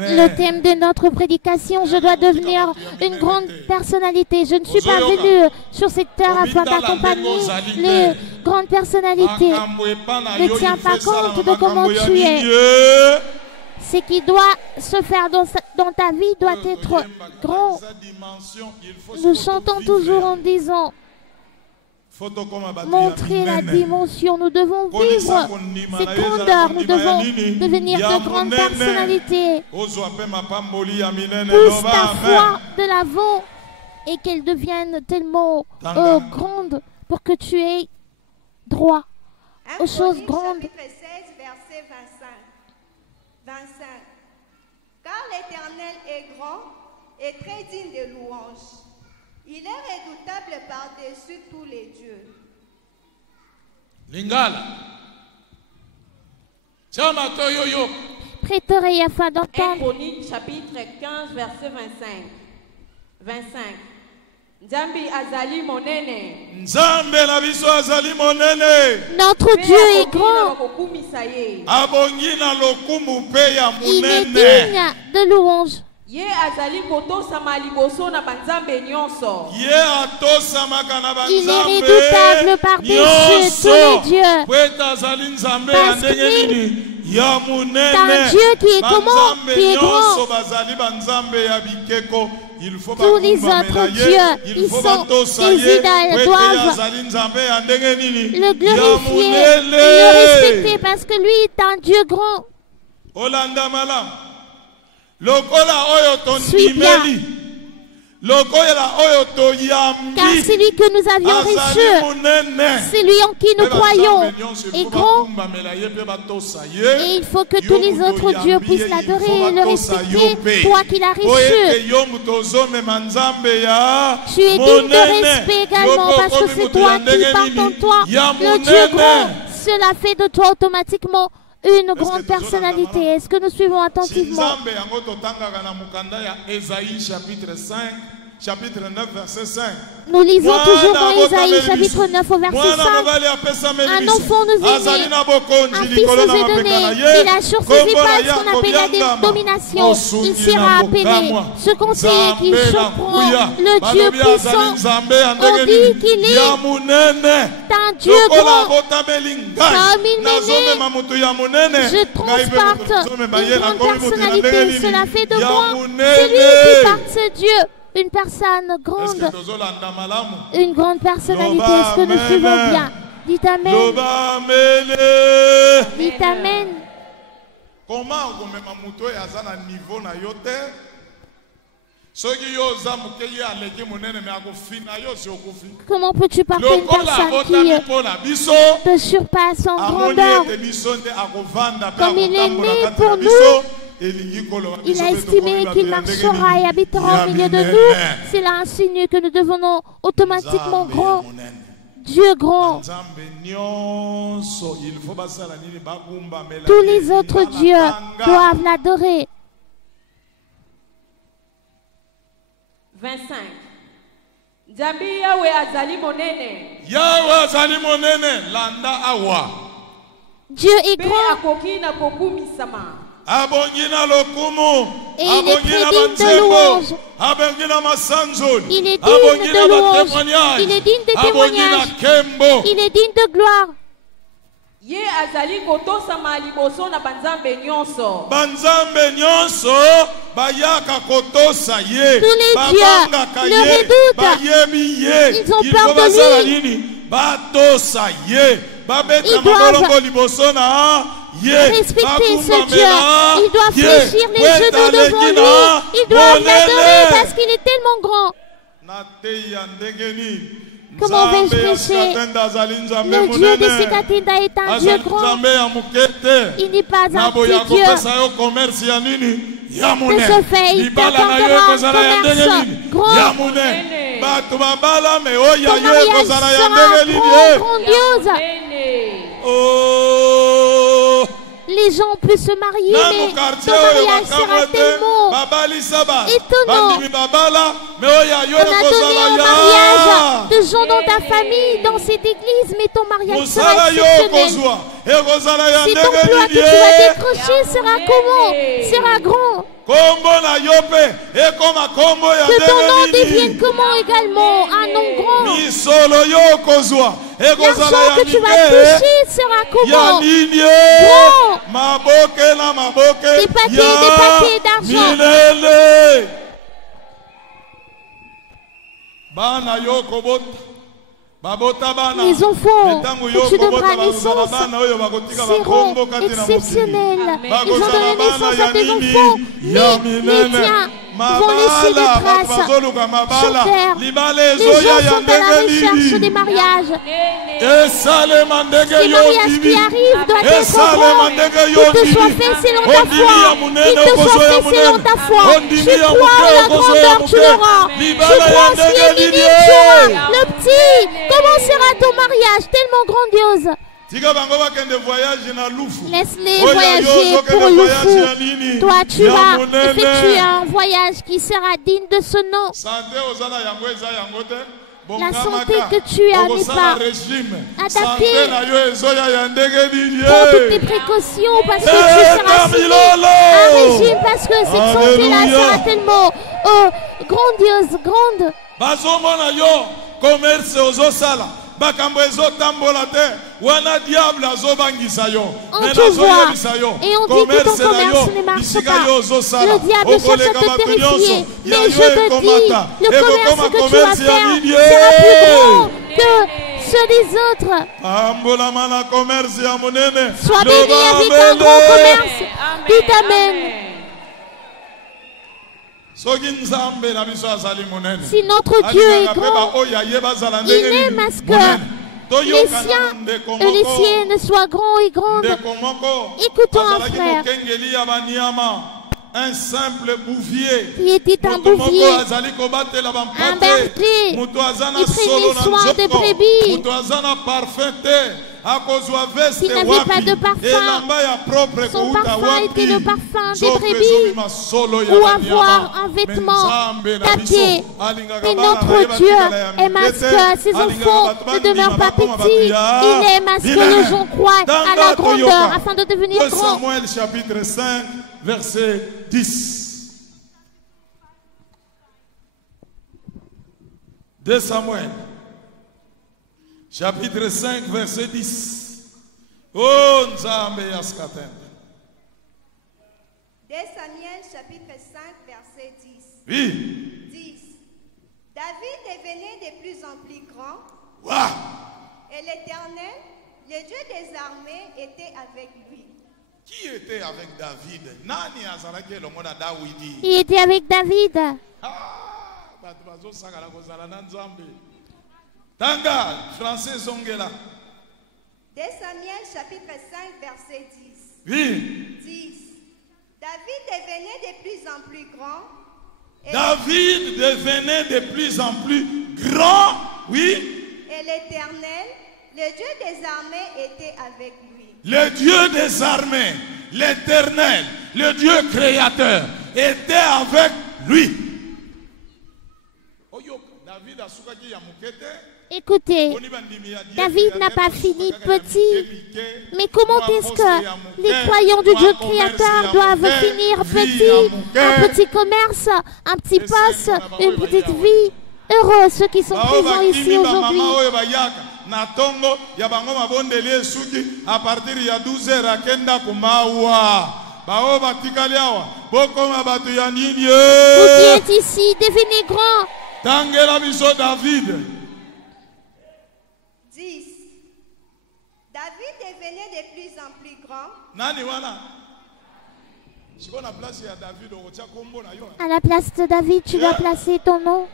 Le thème de notre prédication, je dois devenir une grande personnalité. Je ne suis pas venu sur cette terre afin d'accompagner les grandes personnalités. Ne tiens pas compte de comment tu es. Ce qui doit se faire dans ta vie doit être grand. Nous chantons toujours en disant montrer la dimension. Nous devons vivre cette grandeur. Nous devons devenir de grandes personnalités. Pousse ta foi de l'avant et qu'elle devienne tellement grande pour que tu aies droit aux choses grandes. 25. Car l'Éternel est grand et très digne de louange. Il est redoutable par-dessus tous les dieux. Lingala. Prête oreille afin d'entendre. Chronique chapitre 15 verset 25. Nzambi azali monene. Nzambe na biso azali monene. Notre Dieu est grand. Abongi na lokumu pe ya monene. Il est digne de louange. Ye azali kotosama liboso na banzambe nyonso. Ye atosama kana banzambe. Il est redoutable par-dessus tous les dieux. Parce que c'est un Dieu qui est comment? Qui est grand. Tous les autres dieux, ils sont des idoles, doivent le glorifier, le respecter parce que lui est un Dieu grand. Suis bien. Car celui que nous avions reçu, celui en qui nous croyons, est grand. Et il faut que tous les autres dieux puissent l'adorer et le respecter, toi qui l'as reçu. Tu es digne de respect également parce que c'est toi qui portes en toi le Dieu grand. Cela fait de toi automatiquement une grande personnalité. Est-ce que nous suivons attentivement? Chapitre 9, verset 5. Nous lisons toujours dans Isaïe, chapitre 9, au verset 5. Un enfant nous est né, un fils nous est donné. Il a sur ses épaules ce qu'on appelle la domination. Il sera appelé ce conseiller qui surprend le Dieu puissant. On dit qu'il est un Dieu grand. Comme il m'est né, je transporte une grande personnalité. Cela fait de moi celui qui porte ce Dieu. Une personne grande, une grande personnalité. Est-ce que nous suivons bien? Dites Amen. Dites Amen. Comment peux-tu porter une personne qui te surpasse en grandeur? Comme il est né pour nous, il a estimé qu'il marchera et habitera au milieu de nous. C'est là un signe que nous devenons automatiquement grands. Dieu grand. Tous les autres dieux doivent l'adorer. 25. Nzambi Yahweh azali monene. Yahweh azali monene landa awa. Dieu est grand. Et il est très digne de louange. Il est digne de louange. Il est digne de témoignage. Il est digne de gloire. Ye azali kotosama liboso na banzambe nyonso. Banzambe nyonso bayaka kotosa ye. Tous les dieux le redoutent. Ils ont peur de lui. Batosa ye. Ils doivent respecter ce Dieu. Ils doivent fléchir les genoux devant lui. Ils doivent l'adorer parce qu'il est tellement grand. Comment vais-je pécher? Le Dieu de Sikatinda est un Dieu grand. Il n'est pas un petit Dieu. De ce fait, il t'accordera un commerce grand. Ton mariage sera grandiose. Les les gens peuvent se marier, mais ton mariage sera tellement étonnant. On a donné un mariage de gens dans ta famille, dans cette église, mais ton mariage sera exceptionnel. Si ton ploie que tu vas décrocher sera comment? Sera grand. Que ton nom devienne comment également? Un nom grand. L'argent que tu vas toucher sera comment? Grand. Des papiers d'argent. Les enfants que tu donneras naissance seront exceptionnels. Ils ont donné naissance à tes enfants, mais les tiens vont laisser des traces sur terre. Les gens sont à la recherche des mariages. Les mariages qui arrivent doivent être grands. Qu'ils te soient faits selon ta foi. Qu'ils te soient faits selon ta foi. Tu crois en la grandeur, tu l'auras. Tu crois si les minime, tu auras. Le petit, comment sera ton mariage tellement grandiose? Laisse-les voyager pour Loufou. Toi, tu vas effectuer un voyage qui sera digne de ce nom. La santé que tu as n'est pas adaptée. Prends toutes tes précautions parce que tu seras suivi un régime parce que cette santé-là sera tellement grandiose, grande. On te voit et on dit que ton commerce ne marche pas. Le diable cherche à te terrifier. Mais je te dis, le commerce que tu vas faire sera plus grand que ceux des autres. Sois béni avec un grand commerce. Dites Amen. Si notre Dieu est grand, il aime à ce que les siens et les siennes soient grands et grandes. Écoutons un frère. Un simple bouvier. Il était un bouvier, un berger. Il prenait soin de brebis. S'il n'avait pas de parfum, son parfum était le parfum des brebis, ou avoir un vêtement tapié. Et notre Dieu aime à ce que ses enfants ne demeurent pas petits. Il aime à ce que les gens croient à la grandeur afin de devenir grands. Samuel chapitre 5, verset 10. 2 Samuel chapitre 5, verset 10. Oh, Nzambe Yaskaten. 2 Samuel chapitre 5, verset 10. Oui. 10. David devenait de plus en plus grand. Wow. Et l'Éternel, le Dieu des armées, était avec lui. Qui était avec David? Nani azalaki elongo na Dawidi? Il était avec David. Bato bazosakala kozala na Nzambe. Tanga, français zongela. 2 Samuel chapitre 5 verset 10. Oui. 10. David devenait de plus en plus grand. David devenait de plus en plus grand. Oui. Et l'Éternel, le Dieu des armées, était avec lui. Le Dieu des armées, l'Éternel, le Dieu créateur, était avec lui. Écoutez, David n'a pas fini petit, mais comment est-ce que les croyants du Dieu créateur doivent finir petit? Un petit commerce, un petit poste, une petite vie. Heureux ceux qui sont présents ici aujourd'hui. À partir de 12h à Kenda Kumawa. Vous qui êtes ici, devenez grand. Tangela biso David. 10. David devenait de plus en plus grand. Nani wana? À la place de David, tu dois placer ton nom.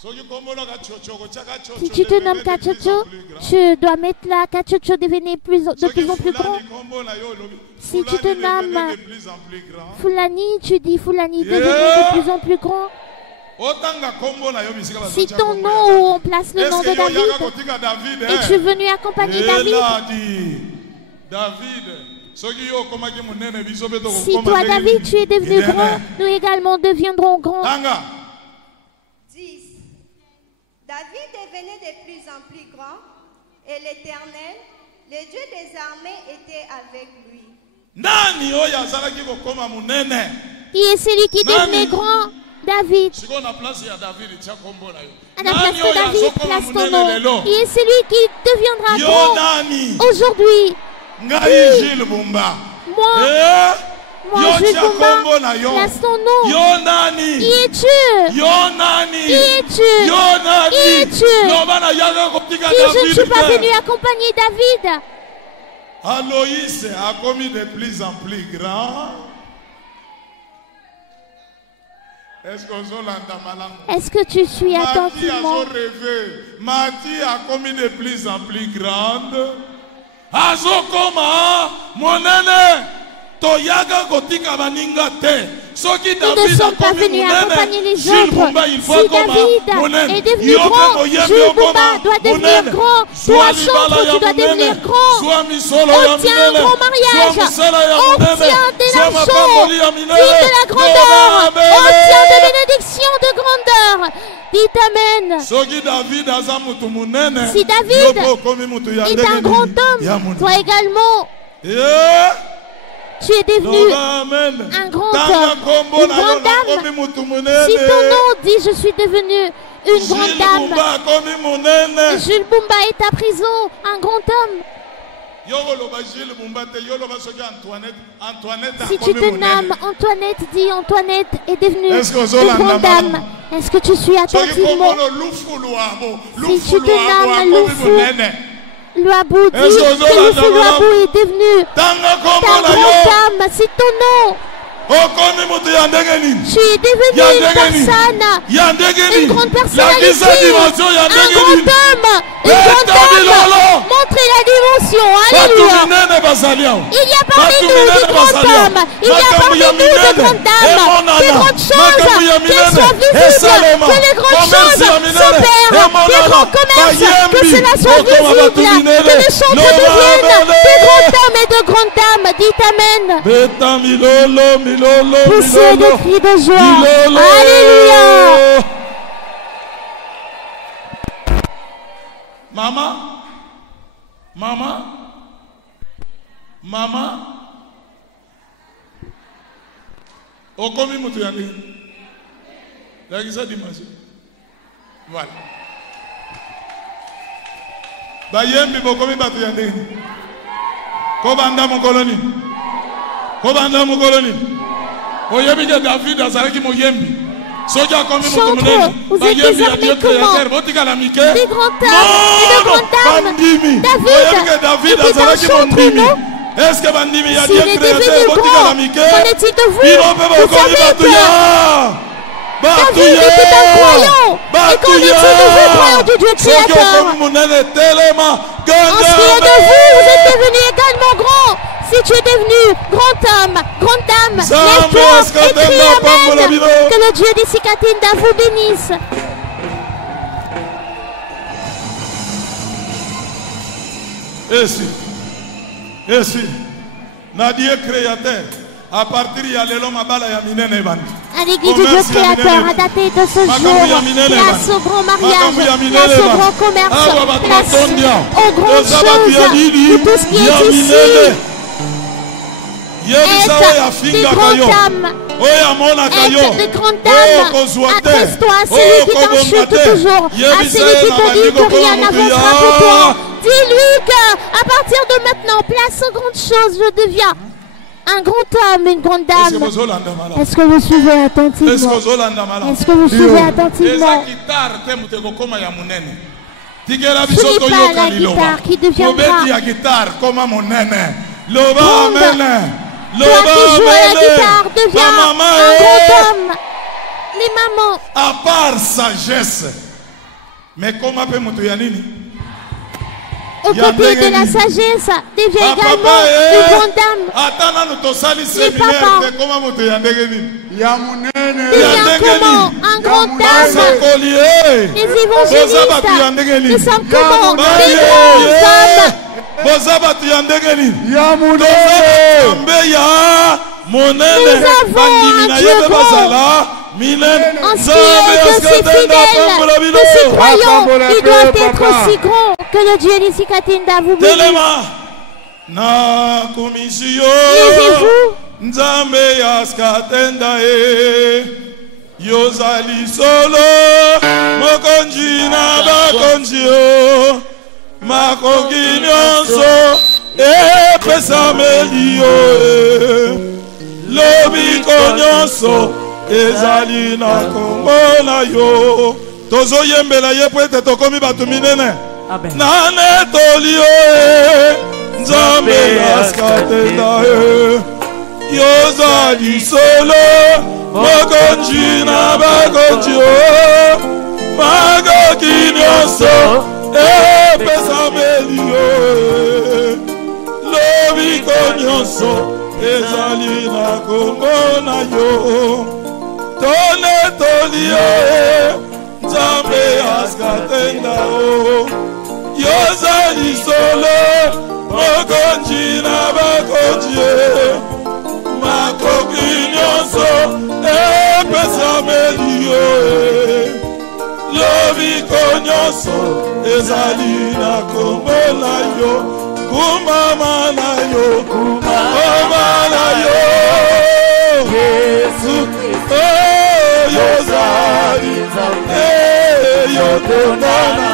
Si tu te nommes Kachocho, tu dois mettre là Kachocho devenir de plus en plus grand. Si tu te nommes Fulani, tu dis Fulani devenir de plus en plus grand. Si ton nom ou on place le nom de David, et tu es venu accompagner David. Si toi, David, tu es devenu grand, nous également deviendrons grands. 10. David devenait de plus en plus grand, et l'Éternel, le Dieu des armées, était avec lui. Qui est celui qui devenait grand? David. À la place de David, place ton nom. Qui est celui qui deviendra grand aujourd'hui? Moi, Jules Bumba, place ton nom. Qui es-tu? Qui es-tu? Qui es-tu? Qui je ne suis pas venu accompagner David? Aloïs a commis de plus en plus grand. Est-ce que tu suis attentivement? Mathie a commis de plus en plus grande. Azokoma, monene, toyaga gotika baninga te. Nous ne sommes pas venus accompagner les autres. Si David est devenu grand, Jules Bumba doit devenir grand. Toi, chantre, tu dois devenir grand. On tient un grand mariage. On tient de l'argent, de la grandeur. On tient de bénédiction, de grandeur. Dites Amen. Si David est un grand homme, toi également, tu es devenu un grand homme, une grande dame. Si ton nom dit je suis devenu une grande dame, Jules Bumba est à prison, un grand homme. Si tu te nommes Antoinette, dis Antoinette est devenue une grande dame. Est-ce que tu suis attentivement? Si tu te nommes Loufou Luabou, dis que Loufou Luabou est devenu ta grande dame. Si ton nom, tu es devenu une personne, une grande personnalité, un grand homme, une grande dame. Montrez la dimension. Alléluia. Il y a parmi nous des grands hommes, il y a parmi nous des grandes dames, des grandes choses, qu'elles soient visibles, que les grandes choses s'opèrent, des grands commerces, que cela soit visible, que les chantres deviennent des grands hommes et de grandes dames. Dites Amen. Poussez des cris de joie. Alléluia. Maman. Okomi mutu yandi. Lakisa dimanche. Voilà. Bayembi bokomi batu yandi. Kobanda mon coloni. Oyebige David azalaki moyembi. Chantre, vous êtes désormais comment? Des grands hommes et de grandes dames. David était un chantre, non? S'il est devenu grand, qu'en est-il de vous? Vous savez que David était un croyant. Et qu'en est-il de vous, croyants du Dieu créateur? En ce qui est de vous, vous êtes devenu également grand. Si tu es devenu grand homme, grande dame, lève-toi et crie Amen. Que le Dieu des Sikatinda vous bénisse. Et si, Dieu créateur, à partir de l'élo mabala ya minene bandi. À l'église du Dieu créateur, à dater de ce jour, place au grand mariage, place au grand commerce, place aux grandes choses, de tout ce qui est ici. Être des grandes dames. Être des grandes dames. Adresse-toi à celui qui t'enchute toujours, à celui qui te dit que rien n'avancera pour toi. Dis-lui qu'à partir de maintenant, place aux grandes choses, je deviens un grand homme, une grande dame. Est-ce que vous suivez attentivement? Est-ce que vous suivez attentivement? Ce n'est pas la guitare qui deviendra grande. Toi qui joues à la guitare, deviens un grand homme. Les mamans. À part sagesse. Mais comment peut Motoyanini? Au côté de la sagesse, devient également une grande dame. Les papas. Devient comment? Un grand dame. Les évangélistes. Nous sommes comment? Des grands hommes. Nous avons un Dieu bon. En ce qui est de ses fidèles, de ses croyants, il doit être aussi grand que le Dieu d'Isikatinda vous bénisse. Levez-vous. Nzambe yaskatenda yozali solo mokonji na bakonji makoki nyonso epesameli yo lobiko nyonso ezali na kombo na yo tozoyembela ye po ete tokomi bato minene nane toli yo Nzambe yaskatenda yozali solo mokonji na bakonji makoki nyonso epesameli yo lobiko nyonso ezali na kombo na yo tone toli yo Nzambe askatenda yozali solo mokonji na bakonji makoki nyonso epesameli yo lobiko nyonso ezali na kombo na yo kumama na yo kumama na yo Yesu Kristo yozali yotondana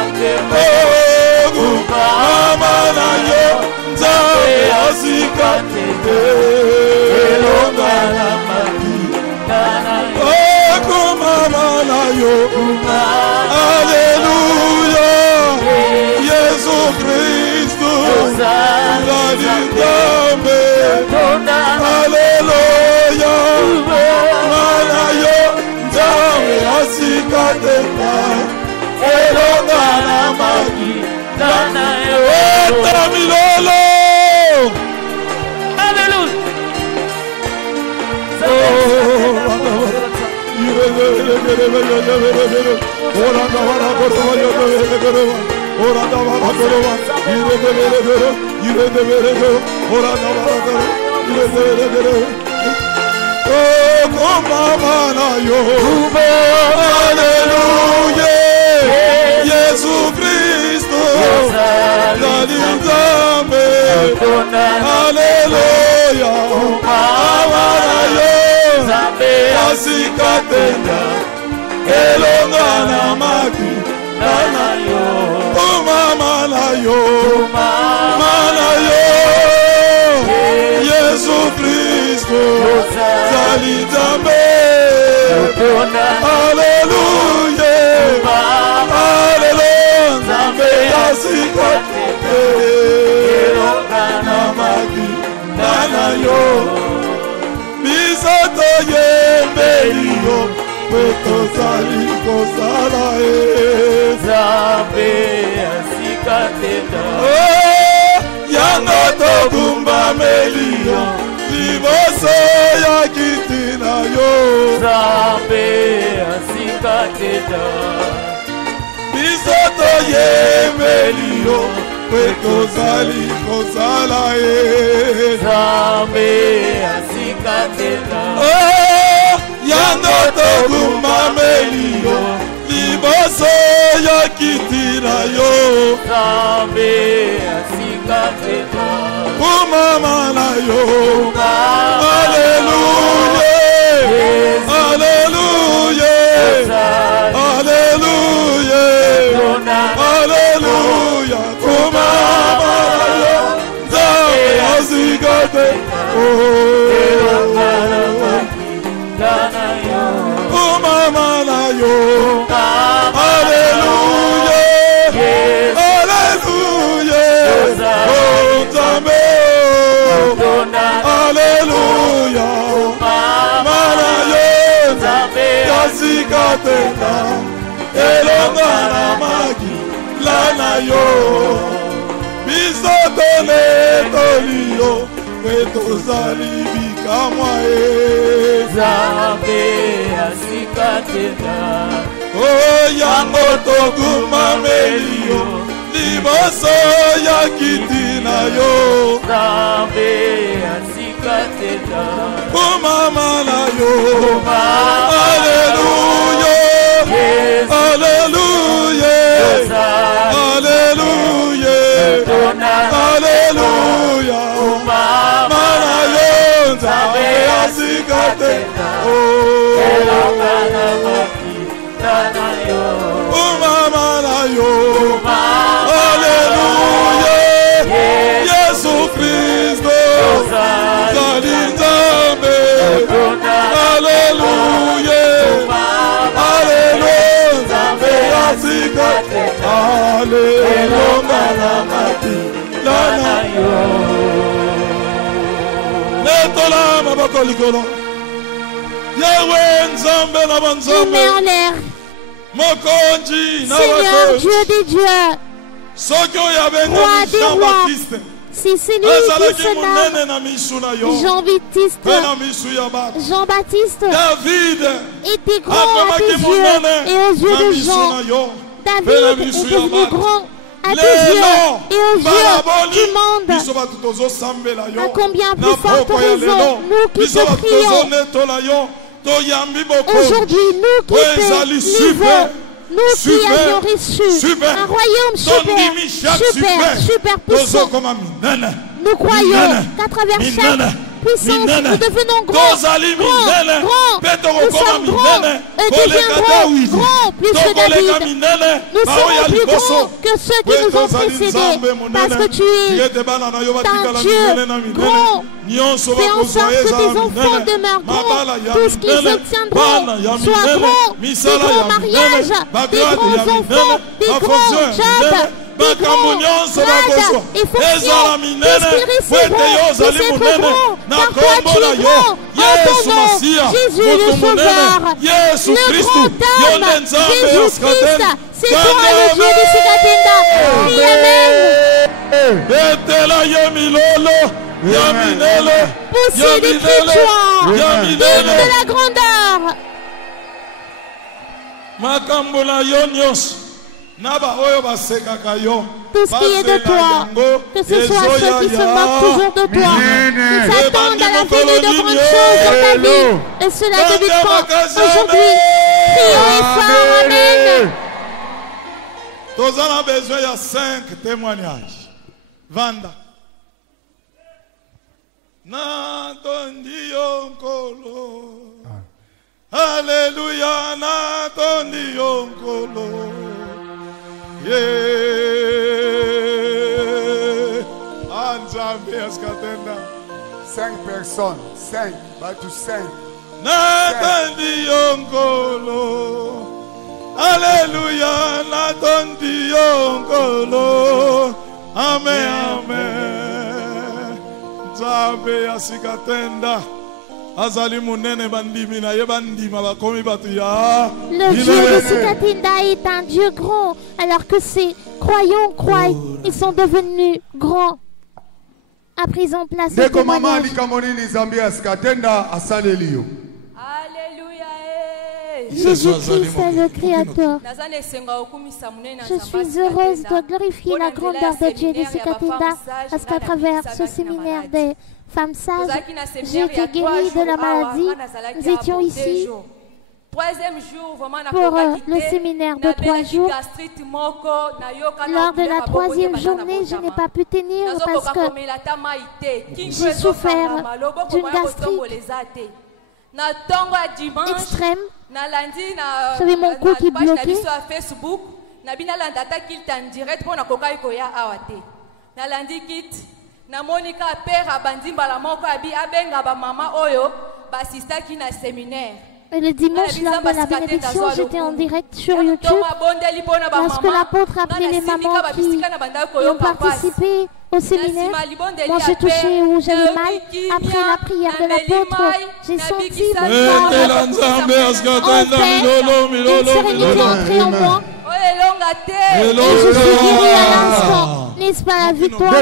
kumama na yo Nzambe asikatende Alléluia, Jésus Christ, Alléluia, Manayo, Nzambe asikatenda, elonga na maki, Nanayo, Tamilolo. Asikatenda elonga na maki na yo mama na yo Yesu Kristo zali Nzambe Alleluia Alleluia Nzambe asikatenda elonga na maki na yo bisato yembeliyo petozali kosala Nzambe asikatenda yango tokumbameliyo liboso ya kiti na yo Nzambe asikatenda biso toyembeliyo petozali kosala Nzambe asikatenda yango tokumbameliyo liboso ya kiti na yo Nzambe asikatenda kumama na yo Alleluia Alleluia Alleluia Alleluia kumama na yo Nzambe asikatenda kumama na yo Alleluia Alleluia Nzambe Alleluia mama na yo Nzambe asikatenda elonga na maki lana yo biso tone toliyo petozali bikamwa Nzambe asikatenda yango tokumameliyo liboso ya kiti na yo Nzambe asikatenda Kumama na yo. Alléluia. Alléluia. Alléluia. Alléluia. Kumama na yo. Nzambe asikate. Kumama na yo. Alléluia. Yesu Kristo. Zali Nzambe. Alléluia. Alléluia. Nzambe asikate. Alléluia. Lana yo. Netola maboko likolo. Yahweh Nzambe na banzambe. Mets en l'air. Seigneur Dieu des dieux. Roi des rois. Si c'est lui qui se nomme Jean-Baptiste était grand à tes yeux et aux yeux de Jean. David est devenu grand à tes yeux et aux yeux du monde. À combien plus forte raison, nous qui te prions. Aujourd'hui, nous qui te livrons, nous qui avions reçu un royaume super puissant. Nous croyons qu'à travers chaque puissance, nous devenons grands. Nous sommes grands et deviendrons grands plus que David. Nous serons plus grands que ceux qui nous ont précédés. Parce que tu es un Dieu grand. Fais en sorte que tes enfants demeurent grands. Tout ce qu'ils obtiendront soit grand. Des grands mariages, des grands enfants, des grands jobs, des grands grades et fonctions. Tout ce qu'ils recevront, c'est très grand. Car toi tu es grand. En ton nom, Jésus le Sauveur, le grand homme, Jésus-Christ, c'est toi le Dieu de Sikatenda. Amen. Poussez des cris de joie, digne de la grandeur. Tout ce qui est de toi, que ce soit ceux qui se moquent toujours de toi, qui s'attendent à la venue de grandes choses dans ta vie, et cela débute quand aujourd'hui. Crions et fort, Amen. Nous avons besoin de 5 témoignages. Vanda. Natondi onkolo. Alléluia, natondi onkolo. Yeah. Anzambe askatenda. 5 personnes. 5. Batu 5. Natondi onkolo. Alléluia, natondi onkolo. Amen, amen. Nzambe asikatenda. Le Dieu de Sikatenda est un Dieu grand, alors que ces croyants croient, ils sont devenus grands. À présent, place au témoignage. Jésus-Christ est le Créateur. Je suis heureuse de glorifier la grandeur de Dieu de Sikatenda parce qu'à travers ce séminaire des femmes sages, j'ai été guérie de la maladie. Nous étions ici pour le séminaire de 3 jours. Lors de la 3e journée, je n'ai pas pu tenir parce que j'ai souffert d'une gastrite extrême. J'avais mon cou qui bloquait. Et le dimanche, lors de la bénédiction, j'étais en direct sur YouTube. Lorsque l'apôtre a appelé les mamans qui ont participé au séminaire, moi j'ai touché où j'avais mal. Après la prière de l'apôtre, j'ai senti mon corps une sérénité entrer en moi. Et je suis guéri à l'instant. N'est-ce pas la victoire?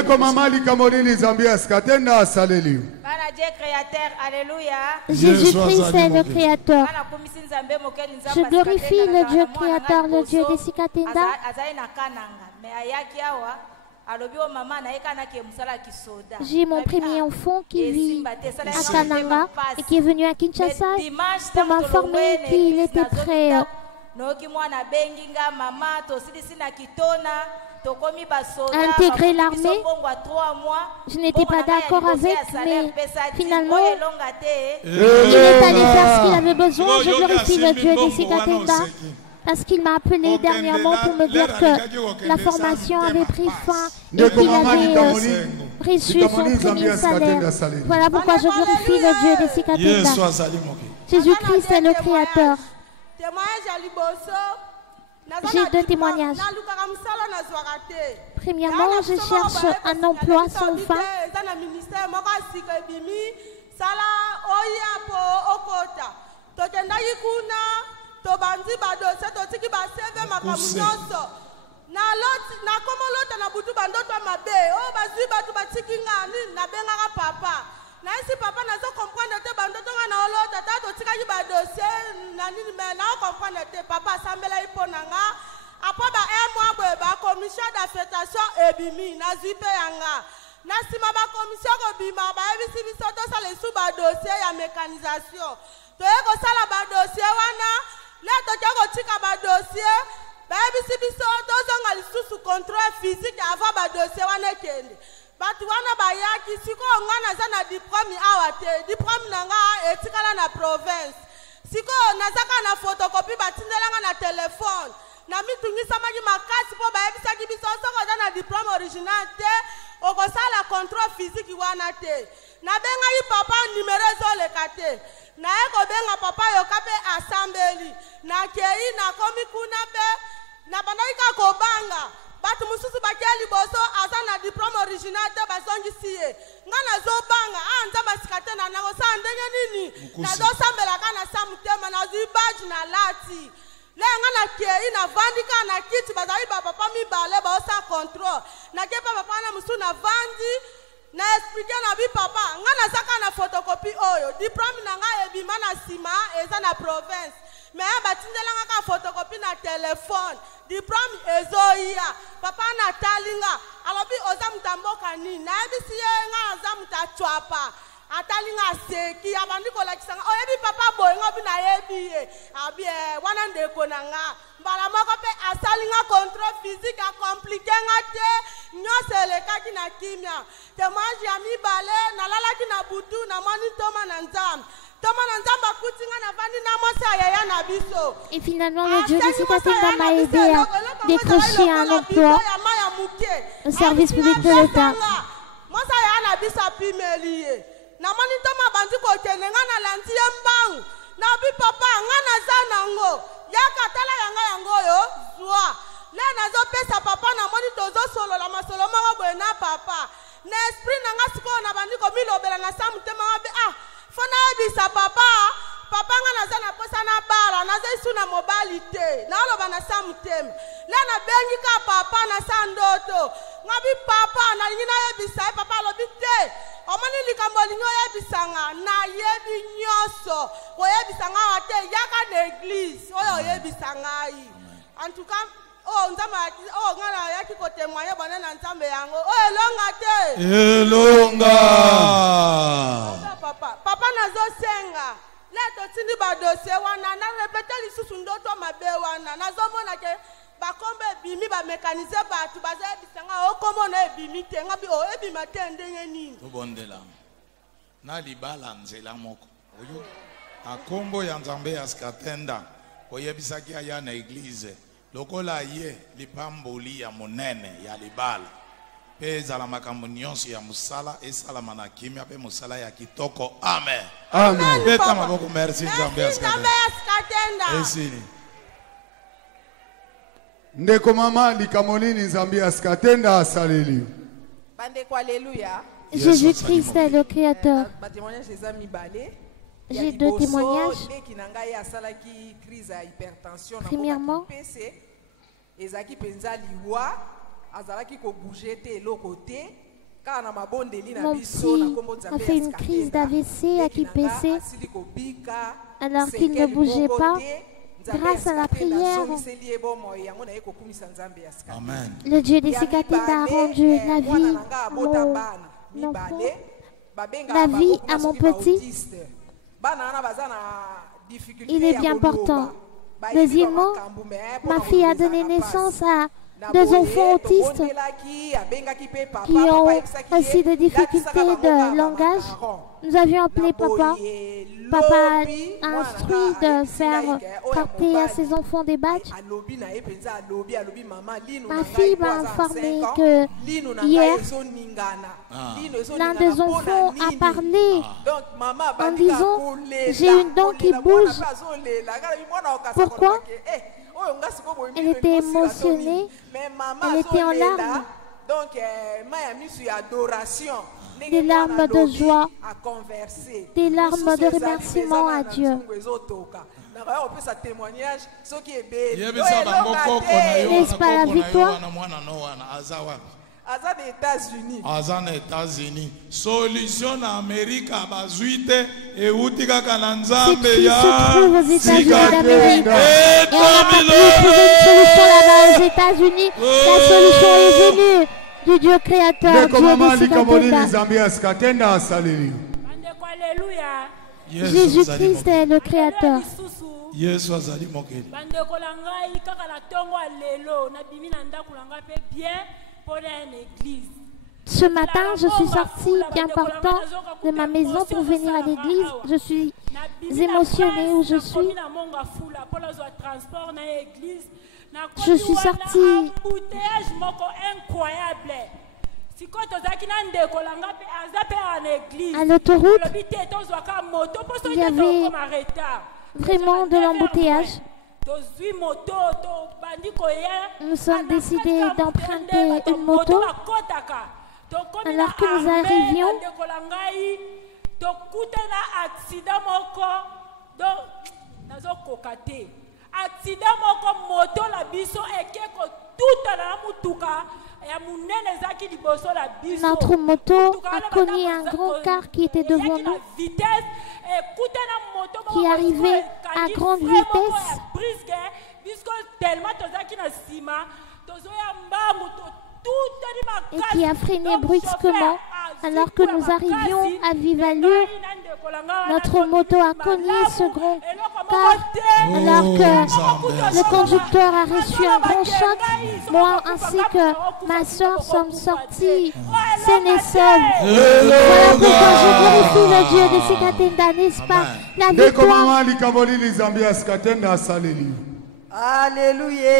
Jésus-Christ est le Créateur. Je glorifie le Dieu Créateur, le Dieu de Sikatenda. J'ai mon premier enfant qui vit à Kananga et qui est venu à Kinshasa pour m'informer qu'il était prêt à intégrer l'armée. Je n'étais pas d'accord avec, mais finalement, il est allé faire ce qu'il avait besoin. Je glorifie le Dieu des Sikatenda parce qu'il m'a appelé dernièrement pour me dire que la formation avait pris fin et qu'il avait reçu son premier salaire. Voilà pourquoi je glorifie le Dieu des Sikatenda. Jésus-Christ est le Créateur. J'ai 2 témoignages. Premièrement, je cherche un emploi sans fin. Nansi papa nazo comprendre te bandoto na olota tato tikaki ba dossier na nini mais na comprendre te papa sambela iponanga apa ba mois boye ba commission d'affectation ebimi na zipe yanga na sima ba commission ko bima ba ebisi biso to sala su ba dossier ya mécanisation to eko sala ba dossier wana le to ko tika ba dossier ba ebisi biso to zonga lisusu contrôle physique avant ba dossier wana kende. Batu wana bayaki siko ngana zana diplôme awate diplôme nanga etikala na province siko nazaka na photocopie batindelanga na téléphone na mitungisa maki makasi po bayebisa ki biso soko na diplôme original te okosala contrôle physique wana te na benga yi papa numéro ezoleka te na eko benga papa yoka pe asambeli na kei na komi kuna pe na bandaika kobanga batu mususu bakeli boso azana diplôme original te bazongi siye ngana zo banga anza basikate na nango sa ndenge nini na zo sambela kana samutema na zo badge na lati le ngana kei na vandika na kiti bazali papa mibale ba osa control na ke papa na musu na vandi na expliquer na bi papa ngana saka na photocopie oyo diplôme na nga ebima na sima eza na province mais batindelanga ka photocopie na téléphone diplôme ezoia papa na talinga alobi oza mutamboka nini na ebisi ye nga oza mutachwapa atalinga seki abandi kolakisanga oyebi papa boye ngobi na yebi ye abi wana ndeko na nga mbala moko pe asalinga contrôle physique a compliqué nga te nyose elekaki na kimia témoignage ya mibale nalalaki na butu na moni toma na nzambe. Et finalement, le Dieu de Sikatenda m'a aidé à décrocher un emploi au service public de l'État. Fona bisa papa nga nazana posa na bara naza isuna mobilité na oloba na samutema le na bengi ka papa na sandoto ngabi papa na ngina yebisa papa lobi te omani likambo lingo yebisanga na yebi nyoso o yebisanga wate yaka na église oyo yebisanga yi en tout cas oh nzamba oh ngana yaki ko témoigner bana na nzambe yango oh elonga te elonga papa nazo senga leto tindi ba dossier wana na répéter lisusu ndoto mabe wana nazo mona ke ba kombe bimi ba mécaniser batu baza bisanga okomona ebimi te ngabi o ebima te ndenge nini tobondela na libala nzela moko oyo akombo ya nzambe ya Sikatenda oyebisaki aya na église lokola ye lipamboli ya monene ya libala pe ezala makambo nyonso ya musala esalama na kimia pe musala ya kitoko amen amen beta maboko merci nzambe ya Sikatenda esili ndeko mama likambo nini nzambe ya Sikatenda asaleli bandeko alléluia Jésus-Christ est le Créateur. J'ai 2 témoignages. Premièrement, mon petit a fait une crise d'AVC à Kipese alors qu'il ne bougeait pas. grâce à la prière, le Dieu des Sekatinda a rendu la vie la vie à mon petit. Il est bien portant. Deuxièmement, ma fille a donné naissance à 2 enfants autistes qui ont aussi des difficultés de langage. Nous avions appelé papa. Papa a instruit de faire porter à ses enfants des badges. Ma fille m'a informé que hier, l'un des enfants a parlé en disant « J'ai une dent qui bouge ». Pourquoi? Elle était émotionnée, elle était en larmes. Des larmes de joie, des larmes de remerciement à Dieu. N'est-ce pas la victoire? Azan États-Unis. Solution en Amérique à Bazuite et Utika Kananzambe ya. Se trouve aux États-Unis d'Amérique. Et on n'a pas pu trouver une solution là-bas aux États-Unis. La solution est venue du Dieu créateur, Dieu des Jésus-Christ est le créateur. Ce matin, je suis sortie bien portant de ma maison pour venir à l'église. Je suis émotionnée où je suis. Je suis sortie. À l'autoroute, il y avait vraiment de l'embouteillage. Nous sommes décidés d'emprunter une moto. Alors que nous arrivions, notre moto a cogné un grand car qui était devant nous, qui arrivait à grande vitesse et qui a freiné brusquement. Alors que nous arrivions à vive allure, notre moto a cogné ce grand car, alors que le conducteur a reçu un grand choc. Moi ainsi que ma soeur sommes sortis saines et sauves. Voilà pourquoi je glorifie le Dieu de Sekatinda, n'est-ce pas? La victoire. Alléluia.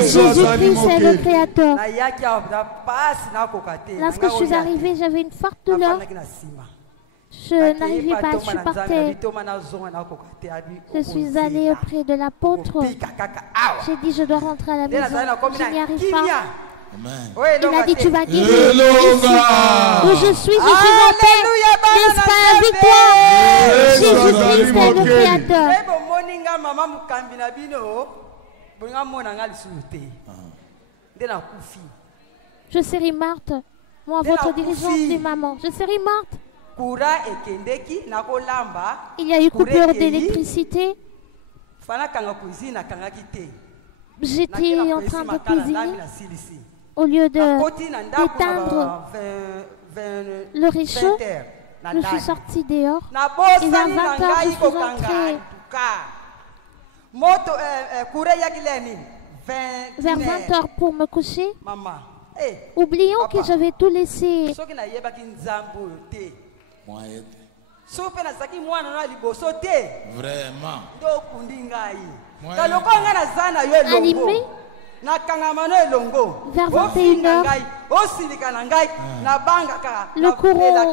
Jésus-Christ est le créateur. Lorsque je suis arrivée, j'avais une forte douleur. Je n'arrivais pas à supporter. Je suis allée auprès de l'apôtre. J'ai dit, je dois rentrer à la maison. Je n'y arrive pas. Il a dit, tu vas guérir. Où je suis en paix. N'est-ce pas la victoire? Jésus-Christ est le créateur. Je serai morte. Moi, votre dirigeante de maman. Je serai morte. Il y a eu coupure d'électricité. J'étais en train de cuisiner. Au lieu d'éteindre le réchaud, je suis sortie dehors. Et vers 20h, je suis entrée. Vers 20h pour me coucher. Oublions que j'avais tout laissé. Vraiment. Allumé. Vers 21h, le courant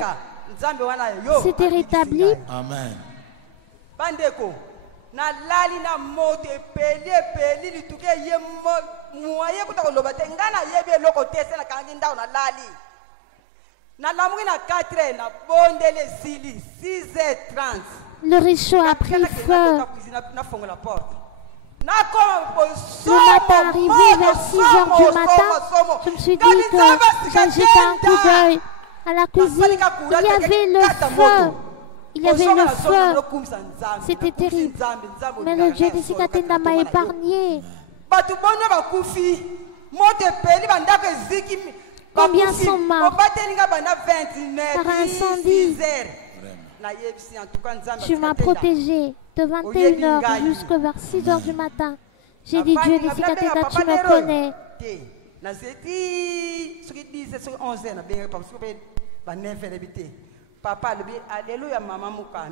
s'était rétabli. Amen. Le réchaud a pris feu. Le matin arrivé vers 6h du matin, je me suis dit que j'ai jeté un coup d'œil à la cuisine. Il y avait le feu. Il y avait le feu. C'était terrible. Mais le Dieu de Sikatenda m'a épargné. Combien sont morts par incendie? Tu m'as protégé de 21h jusqu'à vers 6h du matin. J'ai dit, Dieu de Sikatenda, tu me connais. Papa, alléluia, maman Moukan.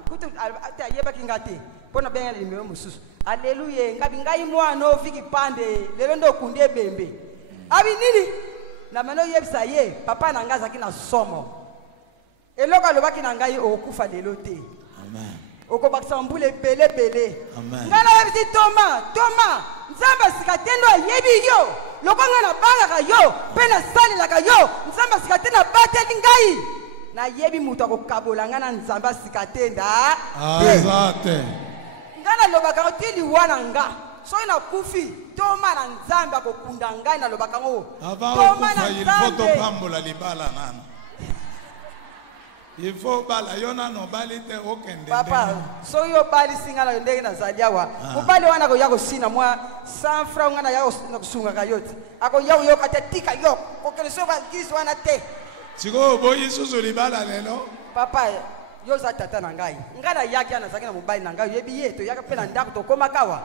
Alléluia, Ngabingai moi no fiki pande, lelondo kunde bembe. Abi nini? Na mano yebisa ye, papa na ngaza kina somo. Eloka lobaki na ngai okufa lelote. Amen. Okobakisa mbule bele. Amen. Ngala yebisi Toma, Nzamba Sikatenda yebi yo. Lokonga na banga ka yo, pena sali la ka yo. Nzamba Sikatenda bateli ngai. Na yebi mutu akokabola ngana Nzamba Sikatenda. Azate. Ngana lobaka otili wana nga. So ina kufi Toma na Nzamba akokunda ngai na lobaka ngo. Toma na Nzamba. Il faut topambola libala nana. Il faut bala yona no balite okende. Papa, so yo bali singala ndenge na zaliawa. Mubali wana ko yako sina mwa 100 francs ngana yako kusunga kayoti. Ako yo katetika yo. Kokele so ba kisi wana te. Siko boyi susu libala lelo. Papa, yo za tata na ngai. Ngana yaki ana zakina mubali na ngai yebi yeto yaka pena ndako to koma kawa.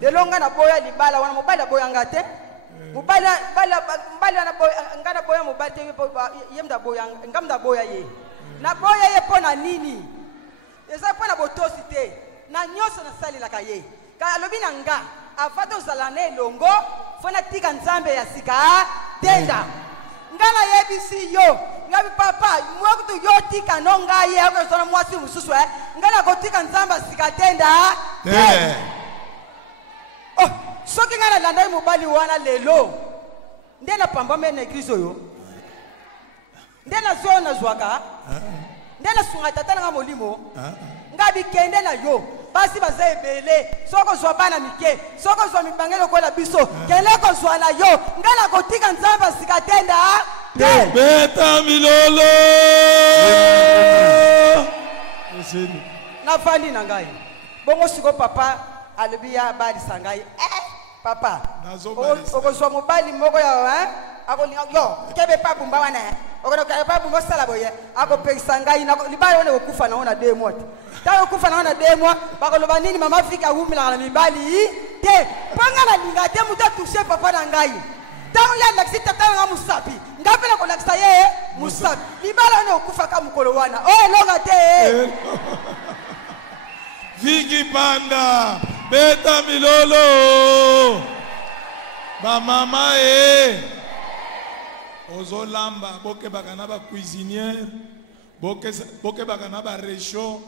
Lelo ngana boya libala wana mubali boya ngate. Mubali ana boya ngana boya mubali yemda boya ngamda boya ye. Na boya ye pona nini? Eza pona botosi te. Na nyoso na sali la kaye. Ka lobi na nga avato zalane longo fona tika Nzambe ya sika tenda. Ngala yebisi yo. Ngabi papa mwakutu yo tika no ngaye ako sona mwasi mususu ngala ko tika Nzamba sika tenda. Oh, soki ngala landa mobali wana lelo. Ndena pamba me na eglise yo. Ndena zona zwaka. Ndena sunga tata nga molimo. Ngabi kende na yo. Basi baza ebele. Soko zwa bana mike. Soko zwa mibangelo kola biso. Kele ko zwa na yo. Ngala kotika Nzamba Sikatenda. Beta milolo. Na fandi na ngai. Bongo siko papa alibia badi sangai. Papa. Oko zwa mobali moko ya ako yo kebe pa bumba wana okono kebe pa bumba sala boye ako pesa ngai na libali one okufa na ona demo ta okufa na ona demo bako loba nini mama fika humila na mibali te panga na linga te muta toucher papa na ngai ta ya laksi tata nga musapi ngapela ko laksa ye musapi libali one okufa ka mukolo wana longa te Vigi Panda Beta milolo ba mama Ozo lamba, boke bakana ba cuisinière, boke bakana ba réchaud,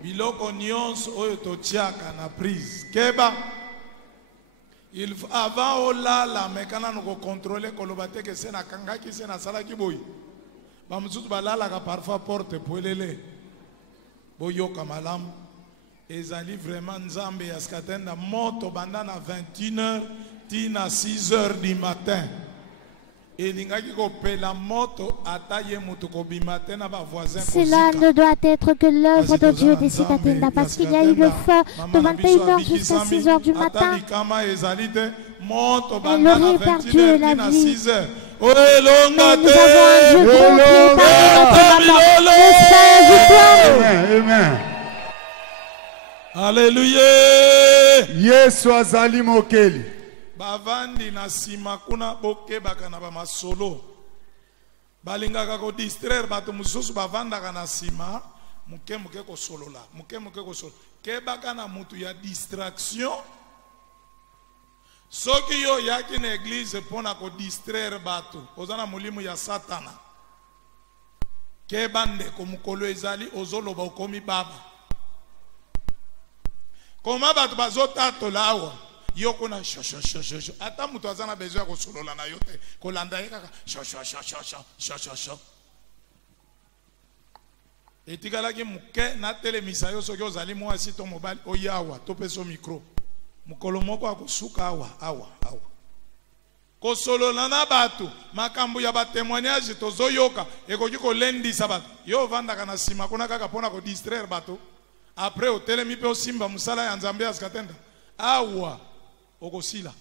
biloko nyonso oyo totiaka na prise. Keba, il avant olala mekana no contrôler kolobate ke sena kangaki sena sala ki boy. Ba mutsutu balala ka parfois porte poelele. Boyo kamalam. Ezali vraiment Nzambe ya Sikatenda moto bandana 21h tina 6h du matin. Cela ne doit être que l'œuvre de Dieu de Sikatenda parce qu'il y a eu le feu de 21h jusqu'à 6h du matin. Elle aurait perdu la vie. Mais nous avons un Dieu grand qui est parmi notre maman. Le Saint victoire. Alléluia. Yesu azali mokeli. Bavandi na sima kuna boke bakana ba masolo balingaka ko distraire bato mususu bavandaka na sima muke ko solola muke ko solo ke bakana mutu ya distraction soki yo yaki na église pona ko distraire bato ozana mulimu ya satana ke bande ko mukolo ezali ozoloba okomi baba koma bato bazotata lawa Yoko na sho. Ata mutu azana bezo ya kosolola na yote. Kolanda ye kaka sho. Etikala ki muke na telemisa yo soki ozali mwasi to mobali oyawa to peso micro. Mukolo moko akosuka awa. kosolola na batu makambo ya ba témoignage tozoyoka ekoki kolendisa batu yo vandaka na sima kuna kaka pona ko distraire batu après otelemi pe osimba musala ya Nzambe asikatenda awa okosila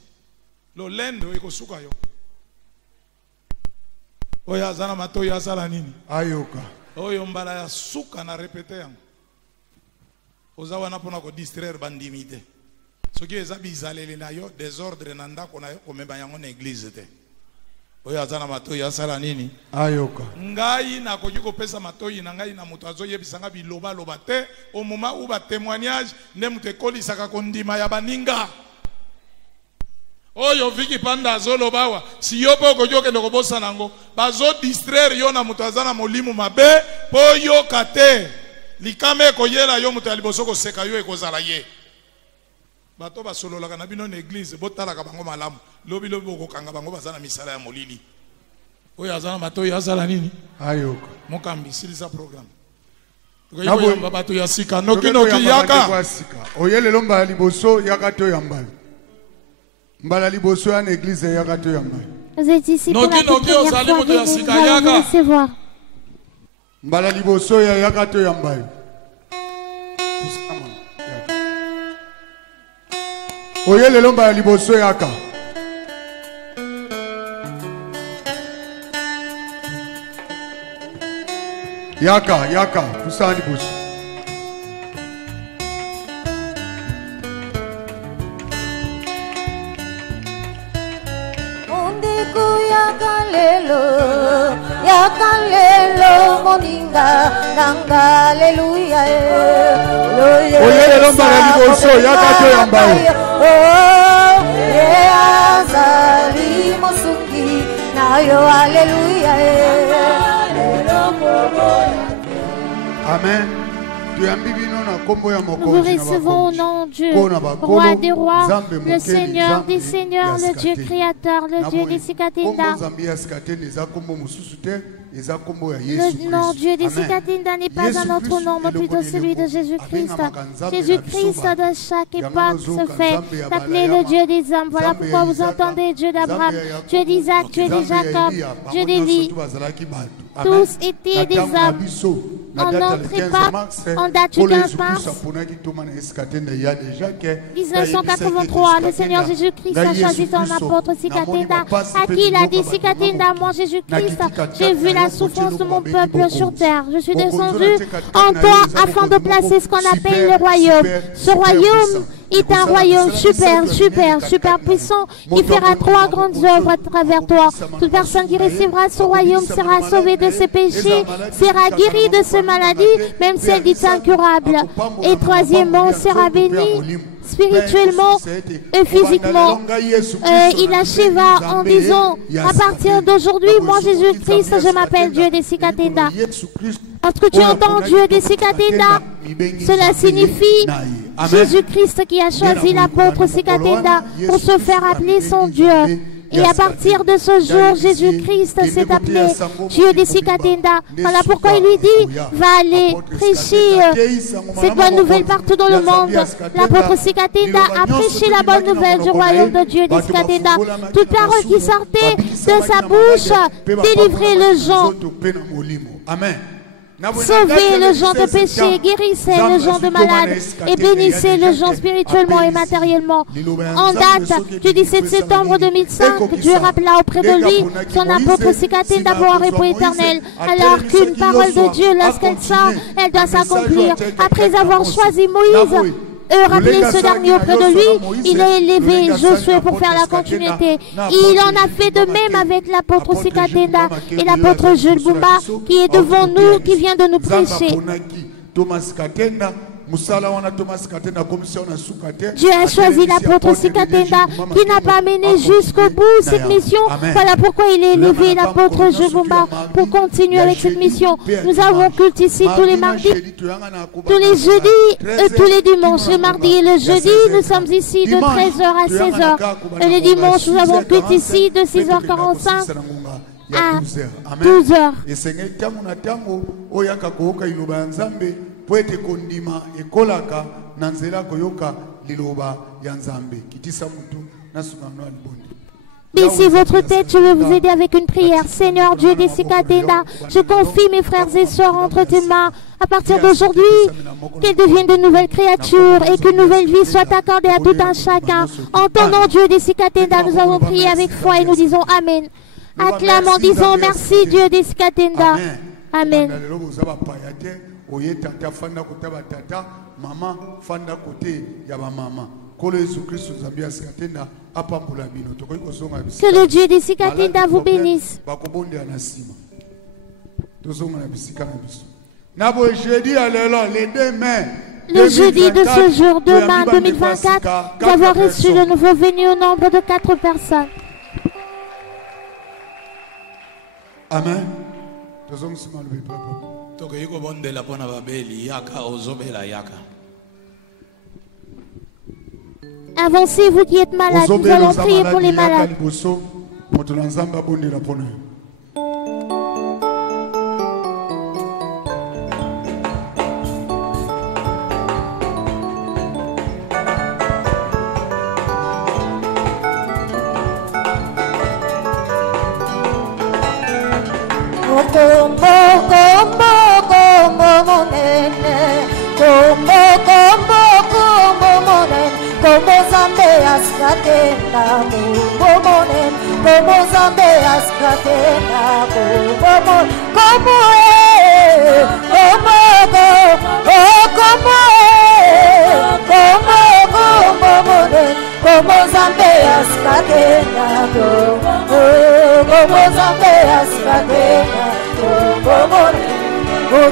lolendo ekosuka yo oya azana mato ya sala nini ayoka oyo mbala ya suka na répéter yango ozawa na pona ko distraire bandimite soki eza bizaleli na yo désordre na ndako na yo komeba yango na église te oyo azana mato ya sala nini ayoka ngai nakoki kopesa matoyi na ngai na moto azoyebisanga biloba loba te au moment où ba témoignage nde moto ekolisaka kondima ya baninga oyo viki panda azolobawa si yo po okoki okende kobosana yango bazo distraire yo na moto aza na molimo mabe po yoka te likama ekoyela yo moto ya liboso koseka yo ekozala ye bato basololaka na bino na église botalaka bango malamu lobi okokanga bango baza na misala ya molili oyo aza na bato oyo azala nini ayoka mokambi silisa programme okoyamba bato ya sika nokinoki yaka oyelelo mbala liboso yaka to yambala mbala liboso ya na église yaka to yambala Vous êtes ici pour la première fois, vous recevoir. Mbala liboso ya yaka to yambala oyelelo mbala liboso yaka yaka kusani liboso yakalelo moninga nanga aleluya oyelelo mbala liboso yaka to yambala azali mosungi nayo aleluya amen. Nous vous recevons au nom du roi des rois, le Seigneur des seigneurs, le Dieu créateur, le Dieu des Sikatinda. Le nom Dieu des Sikatinda n'est pas un autre nom, mais plutôt celui de Jésus-Christ. Jésus-Christ de chaque époque se fait appeler le Dieu des hommes. Voilà pourquoi vous entendez Dieu d'Abraham, Dieu d'Isaac, Dieu de Jacob, Dieu d'Élie. Tous étaient des hommes. En notre époque, en date du 15 mars 1983, le Seigneur Jésus-Christ a choisi son apôtre Sikatinda, à qui il a dit: Sikatinda, moi Jésus-Christ, j'ai vu la souffrance de mon peuple sur terre. Je suis descendu en toi afin de placer ce qu'on appelle le royaume. Ce royaume est un royaume super puissant qui fera 3 grandes œuvres à travers toi. Toute personne qui recevra ce royaume sera sauvée de ses péchés, sera guérie de ses maladies, même celles dites incurables. Et troisièmement, sera bénie spirituellement et physiquement. Il acheva en disant: à partir d'aujourd'hui, moi Jésus-Christ, je m'appelle Dieu des Sikatinda. Lorsque tu entends Dieu des Sikatinda, cela signifie Jésus-Christ qui a choisi l'apôtre Sikatinda pour se faire appeler son Dieu. Et à partir de ce jour, Jésus-Christ s'est appelé Dieu des Sikatinda. Voilà pourquoi il lui dit: va aller prêcher cette bonne nouvelle partout dans le monde. L'apôtre Sikatinda a prêché la bonne nouvelle du royaume de Dieu des Sikatinda. Toute parole qui sortait de sa bouche délivrait les gens. Amen. Sauvez les gens de péché, guérissez les gens de malades et bénissez les gens spirituellement et matériellement. En date du 17 septembre 2005, Dieu rappela auprès de lui son apôtre Sikatinda pour un repos éternel. Alors qu'une parole de Dieu, lorsqu'elle sort, elle doit s'accomplir. Après avoir choisi Moïse, rappelé ce dernier auprès de lui, il a élevé Josué pour faire la continuité. Il en a fait de même avec l'apôtre Sikatinda et l'apôtre Jules Bumba qui est devant nous, qui vient de nous prêcher. Dieu a choisi l'apôtre Sikatinda qui n'a pas mené jusqu'au bout cette mission. Voilà pourquoi il a élevé l'apôtre Jules Bumba pour continuer avec cette mission. Nous avons culte ici tous les mardis, tous les jeudis et tous les dimanches. Le mardi et le jeudi, nous sommes ici de 13h à 16h. Et le dimanche, nous avons culte ici de 6h45 à 12h. Poete kondima ekolaka nanzela koyoka liloba ya Nzambe kitisa mutu nasungano alibondi. Baissez votre tête, je vais vous aider avec une prière. Seigneur Dieu des Sikatenda, je confie mes frères et sœurs entre tes mains. À partir d'aujourd'hui, qu'ils deviennent de nouvelles créatures et qu'une nouvelle vie soit accordée à tout un chacun. En ton nom, Dieu des Sikatenda, nous avons prié avec foi et nous disons Amen. Acclame en disant merci, Dieu des Sikatenda. Amen. Que le Dieu des Sikatenda vous bénisse. Le jeudi de ce jour, demain 2024, nous avons reçu le nouveau venu au nombre de 4 personnes. Amen. Avancez, vous qui êtes malades, nous allons prier pour les malades. Como zambeas catena, momonen, como zambeas catena, momon, como es, como momonen, como zambeas catena, como zambeas catena, momonen,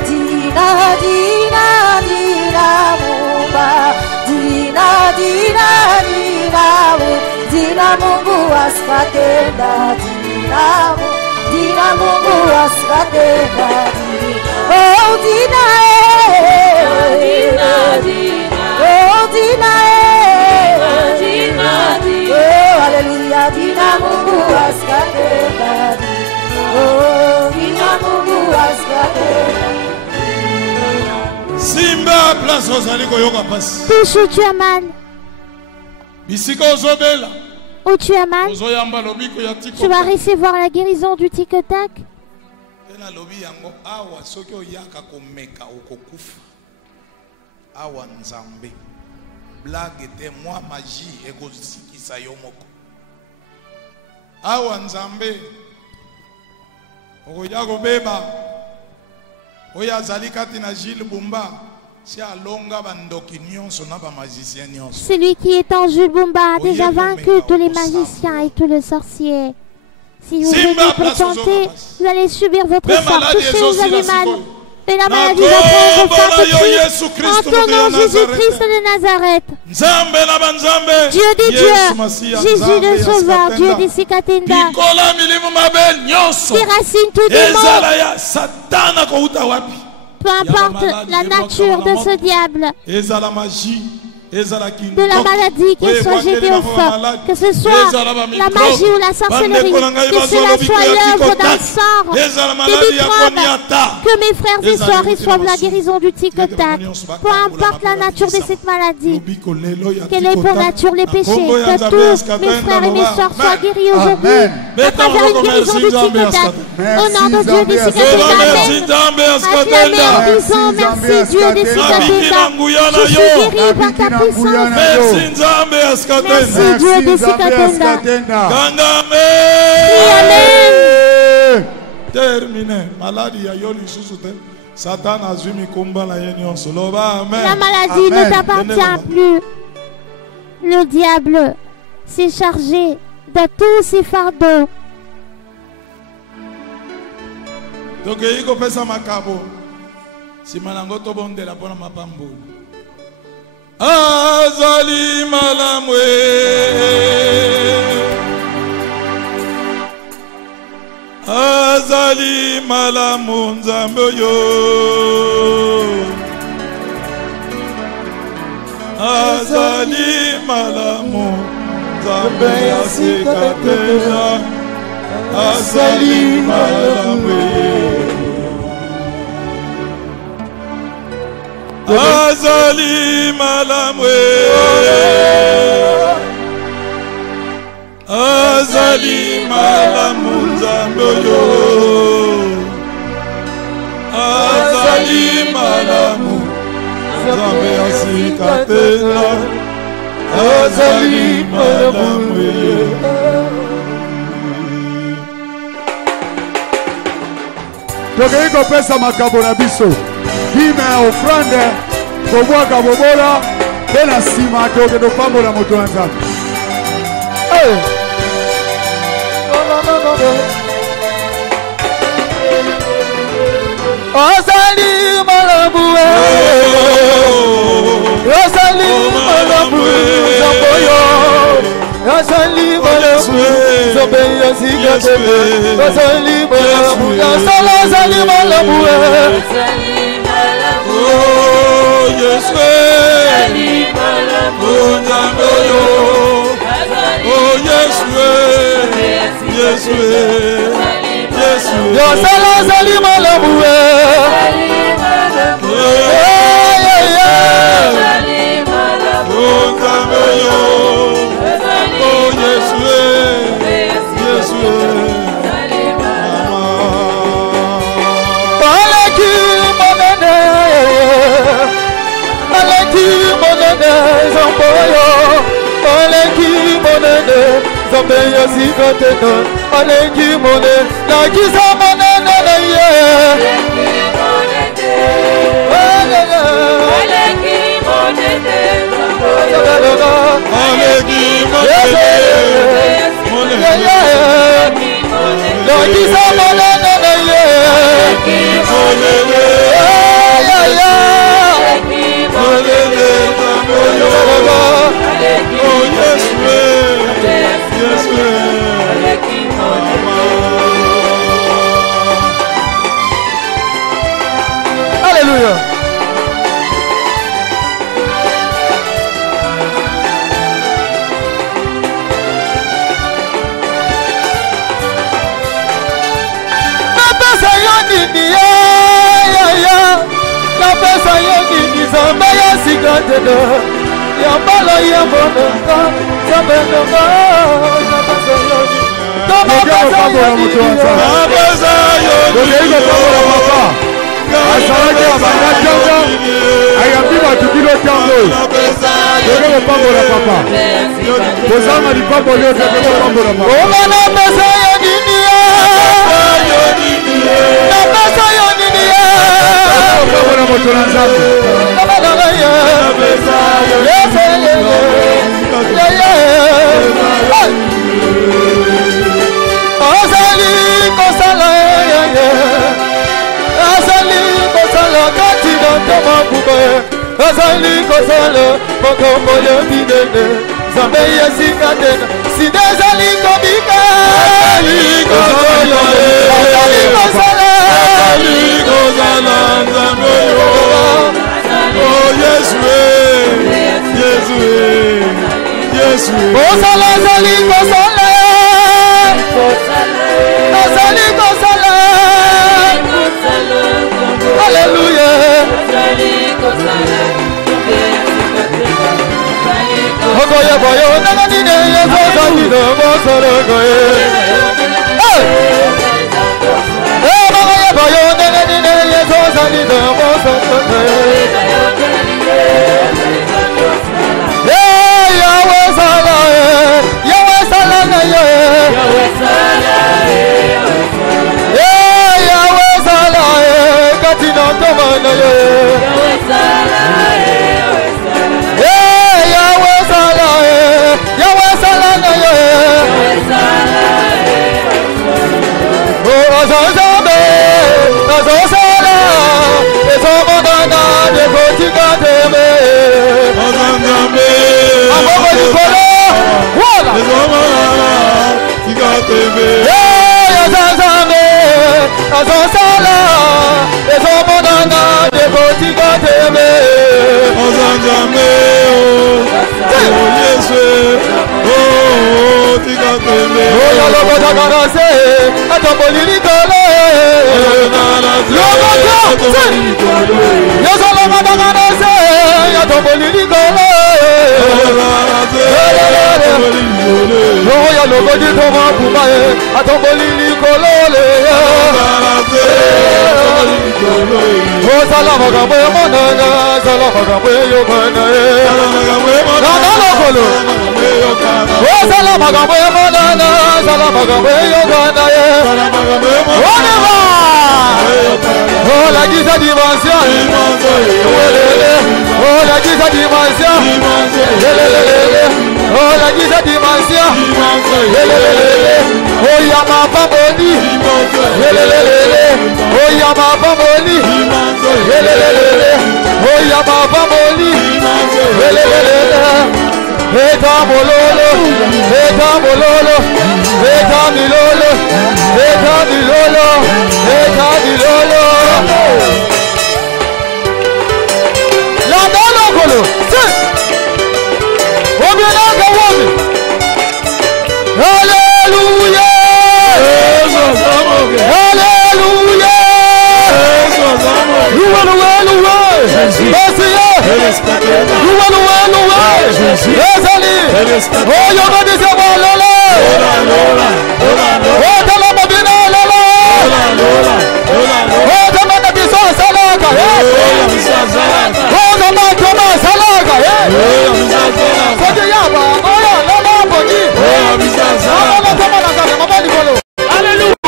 dina, dina, dina, mumba. Dina Mungu askatenda, Dina Mungu askatenda, oh Dina, oh Dina, oh Hallelujah, Dina Mungu askatenda, oh Dina Mungu askatenda. Simba place aux aliko yoka passe. Touche où tu as mal. Bisika ozobela. Où tu as mal. Tu vas recevoir la guérison du tic-tac. Ela lobi yango awa soki oyaka komeka okokufa. Awa nzambe. Blague te moi magie ekosikisa yo moko. Awa nzambe. Okoya kobeba. Oya zalikati na Gilles Bumba. Celui qui est en Jules Bumba a déjà vaincu tous les magiciens et tous les sorciers. Si vous venez pour tenter, vous allez subir votre sort. Touchez, vous avez mal. Et la maladie va prendre forte cri. En ton nom, Jésus-Christ de Nazareth. Dieu des dieux, Jésus le Sauveur, Dieu des Sikatenda. Déracine tout démon. Peu importe la nature de ce diable, de la maladie, qu'il soit jeté au feu, que ce soit la magie ou la sorcellerie, que cela soit l'œuvre d'un sort, des microbes, que mes frères et sœurs reçoivent la guérison du tic-tac, peu importe la nature de cette maladie, quelle est pour nature les péchés, que tous mes frères et mes sœurs soient guéris aujourd'hui, à travers une guérison du tic-tac, au nom de Dieu des Sikatenda, acclamez en disant merci Dieu des Sikatenda, je suis guéri par ta puissance. Merci Nzambe askatenda. Merci Dieu des Sikatenda. Amen. Terminé. Maladie ya yoli susute. Satan a zumi kumba la yenyon soloba. Amen. La maladie ne t'appartient plus. Le diable s'est chargé de tous ses fardeaux. Donc il faut faire ça makabo. Si manango to bonde la pona mapambo. Azali malamwe, Azali malamu nzambe yo, Azali malamu nzambe asikatela, Azali malamwe. Azali malamwe, Azali malamu nzambe oyo azali malamu nzambe asika tena azali malamu ye tokei kopesa makambo na biso kime ya ofrande kobwaka bobola mpe na nsima toke topambola moto na nzambe ozali malamu ozali malamu zamboyo ozali malamu zambeyo sikatebe ozali malamu ozali malamu Yesu ozali malamu zamboyo Yesu ozali malamu Zambeyo sikatena aleki mone na kisa manene na ye aleki monene na kisa manene na ye Alléluia. Napesa yoni ya napesa yoni zamba ya sikatena ya mbala ya mboneka zabenga napesa yoni napesa yoni azalaki abanda ntango ayambi bato bino ntango toke kopambola papa kozanga lipamboli oyo toke kopambola papa oma napesa yo nini napesa yo nini opambola moto na nzambe ozali kosala azali kosala kati na ntoma bube azali kosala makambo ya minene nzambe yesika tena sida ezali kobika azali kosala nzambe Yesu kosala azali kosala azali kosala Alléluia. Ogoye boyo nanganine yeso sangido mosoro goye. Ogoye boyo nanganine yeso sangido mosoro goye. Yahweh sala Yahweh sala na Yahweh sala Yahweh sala katina tomana Yahweh sala Yahweh sala Yahweh sala na Yahweh sala Oh azazambe azosala esomodana de kotika teme azazambe amoko nikolo wala esomodana tika teme azazambe azosala esomodana de kotika teme azazambe oh Yesu oh tika teme oh yaloboda garase atamboli nikolo yozoloboda garase atamboli nikolo Yogodi Toma Kumae, Atobolili Kolole. Oh, Salamagamwe Monana, Salamagamwe Yogana. Nanakolo. Oh, Salamagamwe Monana, Salamagamwe Yogana. Oh, la guisa dimension. Oh, la guisa dimension. Oh, la guisa dimension. Oh, Yama Pamoni. Oh, Yama Pamoni. Oh, Yama Pamoni. Eta mololo, eta mololo, eta milolo, eta milolo, eta milolo. La dolo kolo, sit. Obiana kawami. Hallelujah. Hallelujah. You wanna run away? You wanna run away? Yes, Ali. Oh, you're going to say, oh, Lola. Oh, tell them about Lola. Oh, tell them about this one, Salaka. Oh, the man, Thomas, Salaka. Oh, the Yaba. Oh, yeah, Lola, Boni. Hallelujah.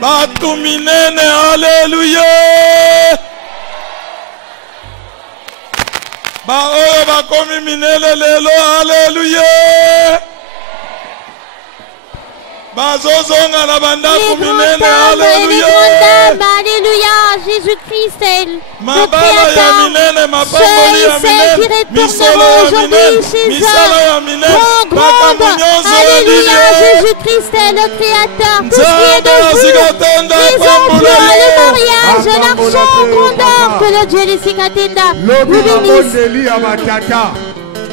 Batu minene, hallelujah. Ba oyo bakomi minele lelo, hallelujah. Bazozonga na bandaku minene, hallelujah. Alléluia, Jésus-Christ est le Mabala ya minene, mapamboli ya minene, misolo ya minene, misala ya minene, bakamunyozo ya Alléluia, Jésus-Christ est le Créateur. Tout ce qui est de vous, les emplois, le mariage, l'argent, grandeur, que le Dieu de Sikatenda vous bénisse.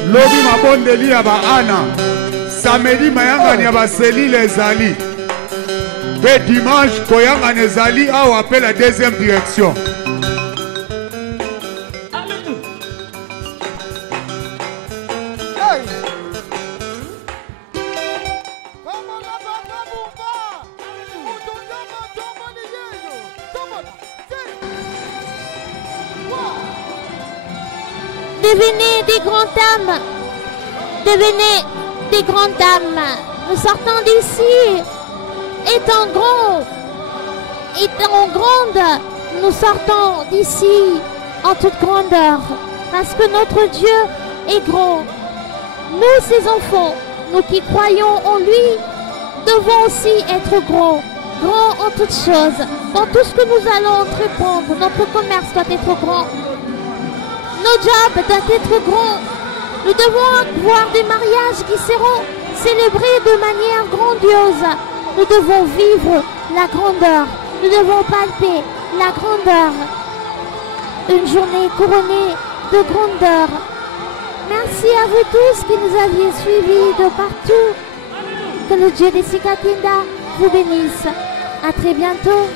Lobi mabondeli ya ba ana. Samedi mayanga ni ya ba selile ezali. Ve dimanche koyanga nezali aw appelle la deuxième direction. Devenez des grandes dames. Devenez des grandes dames. Nous sortons d'ici. Étant grands, étant grandes, nous sortons d'ici en toute grandeur. Parce que notre Dieu est grand. Nous, ses enfants, nous qui croyons en lui, devons aussi être grands. Grands en toutes choses. Dans tout ce que nous allons entreprendre, notre commerce doit être grand. Nos jobs doivent être grands. Nous devons avoir des mariages qui seront célébrés de manière grandiose. Nous devons vivre la grandeur. Nous devons palper la grandeur. Une journée couronnée de grandeur. Merci à vous tous qui nous aviez suivis de partout. Que le Dieu des Sikatinda vous bénisse. À très bientôt.